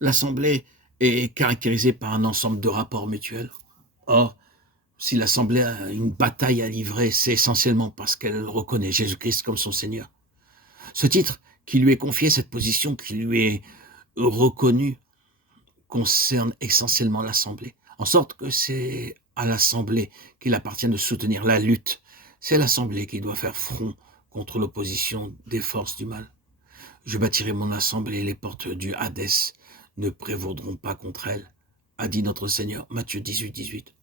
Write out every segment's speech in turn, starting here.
L'assemblée est caractérisée par un ensemble de rapports mutuels. Or, si l'assemblée a une bataille à livrer, c'est essentiellement parce qu'elle reconnaît Jésus-Christ comme son Seigneur. Ce titre qui lui est confié, cette position qui lui est reconnue, concerne essentiellement l'assemblée. En sorte que c'est à l'assemblée qu'il appartient de soutenir la lutte. C'est l'assemblée qui doit faire front contre l'opposition des forces du mal. Je bâtirai mon assemblée et les portes du Hadès ne prévaudront pas contre elle, a dit notre Seigneur, Matthieu 18, 18,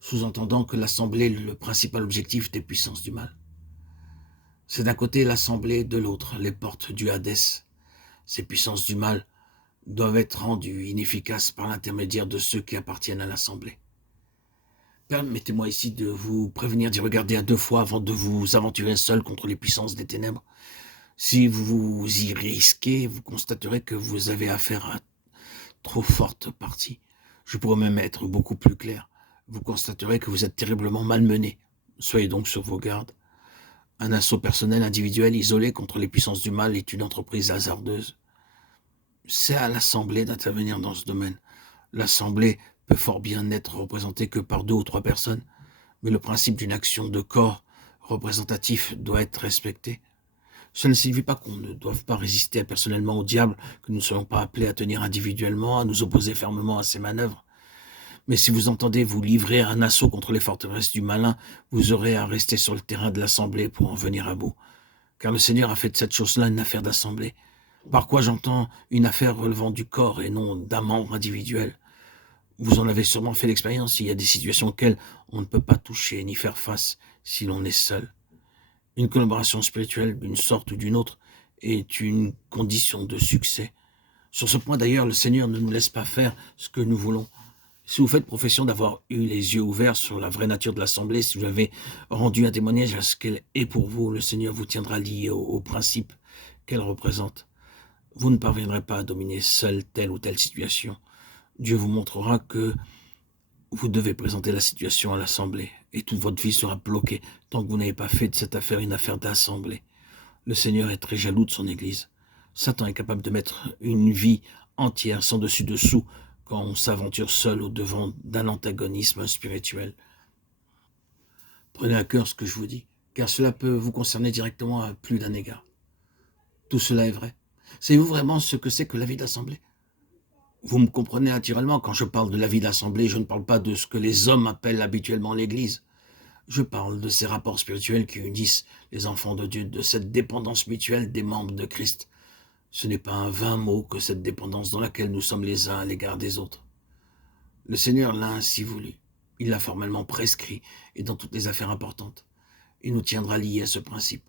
sous-entendant que l'assemblée est le principal objectif des puissances du mal. C'est d'un côté l'assemblée, de l'autre les portes du Hadès. Ces puissances du mal doivent être rendues inefficaces par l'intermédiaire de ceux qui appartiennent à l'assemblée. Permettez-moi ici de vous prévenir d'y regarder à deux fois avant de vous aventurer seul contre les puissances des ténèbres. Si vous y risquez, vous constaterez que vous avez affaire à trop forte partie. Je pourrais même être beaucoup plus clair. Vous constaterez que vous êtes terriblement malmené. Soyez donc sur vos gardes. Un assaut personnel, individuel, isolé contre les puissances du mal est une entreprise hasardeuse. C'est à l'Assemblée d'intervenir dans ce domaine. L'Assemblée peut fort bien n'être représentée que par 2 ou 3 personnes, mais le principe d'une action de corps représentatif doit être respecté. Cela ne signifie pas qu'on ne doive pas résister personnellement au diable, que nous ne soyons pas appelés à tenir individuellement, à nous opposer fermement à ses manœuvres. Mais si vous entendez vous livrer à un assaut contre les forteresses du malin, vous aurez à rester sur le terrain de l'Assemblée pour en venir à bout. Car le Seigneur a fait de cette chose-là une affaire d'Assemblée. Par quoi j'entends une affaire relevant du corps et non d'un membre individuel. Vous en avez sûrement fait l'expérience, il y a des situations auxquelles on ne peut pas toucher ni faire face si l'on est seul. Une collaboration spirituelle d'une sorte ou d'une autre est une condition de succès. Sur ce point d'ailleurs, le Seigneur ne nous laisse pas faire ce que nous voulons. Si vous faites profession d'avoir eu les yeux ouverts sur la vraie nature de l'Assemblée, si vous avez rendu un témoignage à ce qu'elle est pour vous, le Seigneur vous tiendra lié au principe qu'elle représente. Vous ne parviendrez pas à dominer seul telle ou telle situation. Dieu vous montrera que vous devez présenter la situation à l'Assemblée et toute votre vie sera bloquée tant que vous n'avez pas fait de cette affaire une affaire d'Assemblée. Le Seigneur est très jaloux de son Église. Satan est capable de mettre une vie entière sans dessus-dessous quand on s'aventure seul au-devant d'un antagonisme spirituel. Prenez à cœur ce que je vous dis, car cela peut vous concerner directement à plus d'un égard. Tout cela est vrai. Savez-vous vraiment ce que c'est que la vie d'Assemblée? Vous me comprenez naturellement, quand je parle de la vie d'Assemblée, je ne parle pas de ce que les hommes appellent habituellement l'Église. Je parle de ces rapports spirituels qui unissent les enfants de Dieu, de cette dépendance mutuelle des membres de Christ. Ce n'est pas un vain mot que cette dépendance dans laquelle nous sommes les uns à l'égard des autres. Le Seigneur l'a ainsi voulu. Il l'a formellement prescrit et dans toutes les affaires importantes. Il nous tiendra liés à ce principe.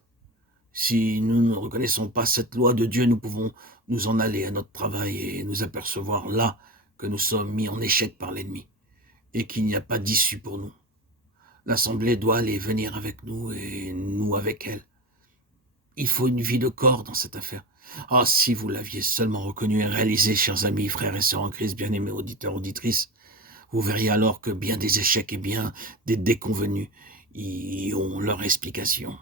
Si nous ne reconnaissons pas cette loi de Dieu, nous pouvons nous en aller à notre travail et nous apercevoir là que nous sommes mis en échec par l'ennemi et qu'il n'y a pas d'issue pour nous. L'Assemblée doit aller venir avec nous et nous avec elle. Il faut une vie de corps dans cette affaire. Ah, si vous l'aviez seulement reconnu et réalisé, chers amis, frères et sœurs en Christ, bien-aimés auditeurs, auditrices, vous verriez alors que bien des échecs et bien des déconvenus y ont leur explication.